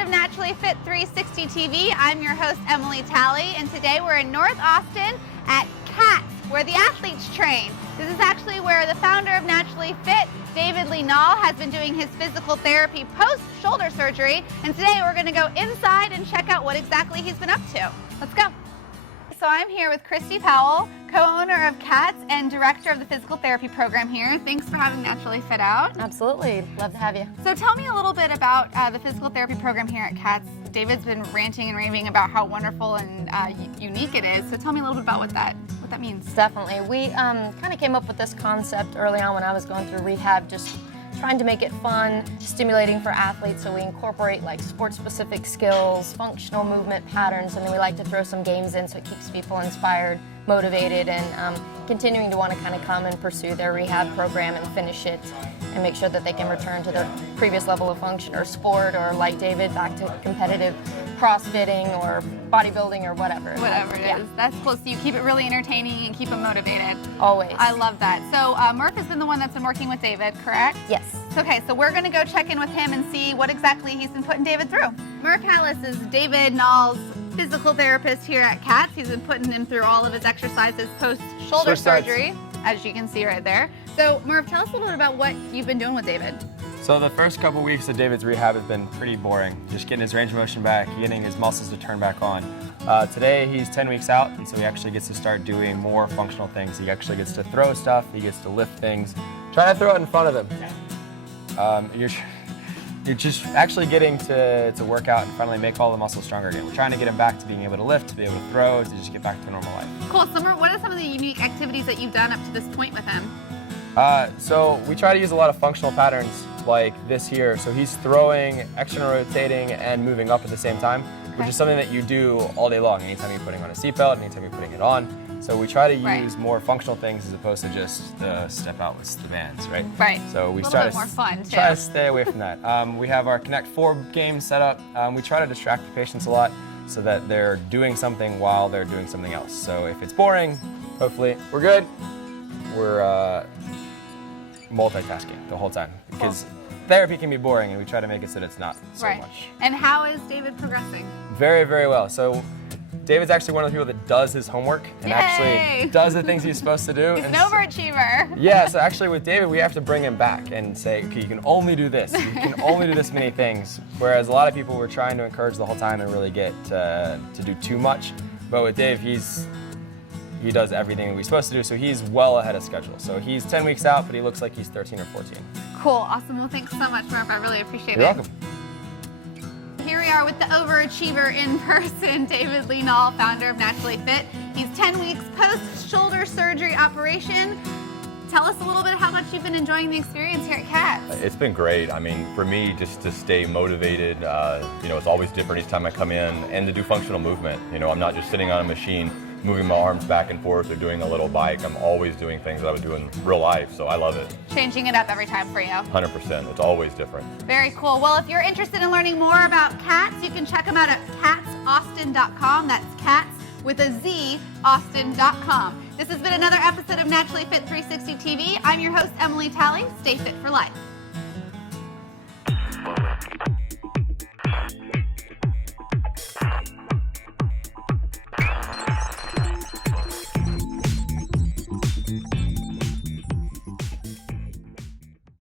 of Naturally Fit 360 TV. I'm your host, Emily Talley, and today we're in North Austin at Catz, where the athletes train. This is actually where the founder of Naturally Fit, David Linall, has been doing his physical therapy post-shoulder surgery, and today we're going to go inside and check out what exactly he's been up to. Let's go. So I'm here with Christy Powell, co-owner of Catz and director of the physical therapy program here. Thanks for having Naturally Fit out. Absolutely. Love to have you. So tell me a little bit about the physical therapy program here at Catz. David's been ranting and raving about how wonderful and unique it is. So tell me a little bit about what that means. Definitely. We kind of came up with this concept early on when I was going through rehab, just trying to make it fun, stimulating for athletes, so we incorporate like sport-specific skills, functional movement patterns, and then we like to throw some games in so it keeps people inspired, motivated, and continuing to want to kind of come and pursue their rehab program and finish it and make sure that they can return to their previous level of function or sport, or like David, back to competitive crossfitting or bodybuilding or whatever. Whatever it is. That's cool. So you keep it really entertaining and keep them motivated. Always. I love that. So Murph has been the one that's been working with David, correct? Yes. Okay, so we're going to go check in with him and see what exactly he's been putting David through. Murph Hallis is David Nall's physical therapist here at Catz. He's been putting him through all of his exercises post-shoulder surgery, as you can see right there. So Murph, tell us a little bit about what you've been doing with David. So the first couple weeks of David's rehab has been pretty boring. Just getting his range of motion back, getting his muscles to turn back on. Today he's 10 weeks out, and so he actually gets to start doing more functional things. He actually gets to throw stuff, he gets to lift things. Try to throw it in front of him. You're just actually getting to work out and finally make all the muscles stronger again. We're trying to get him back to being able to lift, to be able to throw, to just get back to normal life. Cool. Summer, what are some of the unique activities that you've done up to this point with him? So we try to use a lot of functional patterns like this here. So he's throwing, external rotating, and moving up at the same time, which is something that you do all day long, anytime you're putting on a seatbelt, anytime you're putting it on. So we try to use more functional things as opposed to just the step out with the bands, right? Right. So we try to try to stay away from that. We have our Connect 4 game set up. We try to distract the patients a lot so that they're doing something while they're doing something else. So if it's boring, hopefully we're good. We're multitasking the whole time, because therapy can be boring, and we try to make it so that it's not so much. And how is David progressing? Very, very well. So David's actually one of the people that does his homework and actually does the things he's supposed to do. He's an overachiever. Yeah, so actually with David, we have to bring him back and say, okay, you can only do this. You can only do this many things. Whereas a lot of people we're trying to encourage the whole time and really get to do too much. But with Dave, he does everything we're supposed to do, so he's well ahead of schedule. So he's 10 weeks out, but he looks like he's 13 or 14. Cool, awesome. Well, thanks so much, Murph. I really appreciate it. You're welcome. Here we are with the overachiever in person, David Linall, founder of Naturally Fit. He's 10 weeks post-shoulder surgery operation. Tell us a little bit how much you've been enjoying the experience here at Catz. It's been great. I mean, for me, just to stay motivated, it's always different each time I come in, and to do functional movement. I'm not just sitting on a machine moving my arms back and forth or doing a little bike. I'm always doing things that I would do in real life, so I love it. Changing it up every time for you. 100%. It's always different. Very cool. Well, if you're interested in learning more about Catz, you can check them out at catzaustin.com. That's Catz with a Z, Austin.com. This has been another episode of Naturally Fit 360 TV. I'm your host, Emily Talley. Stay fit for life.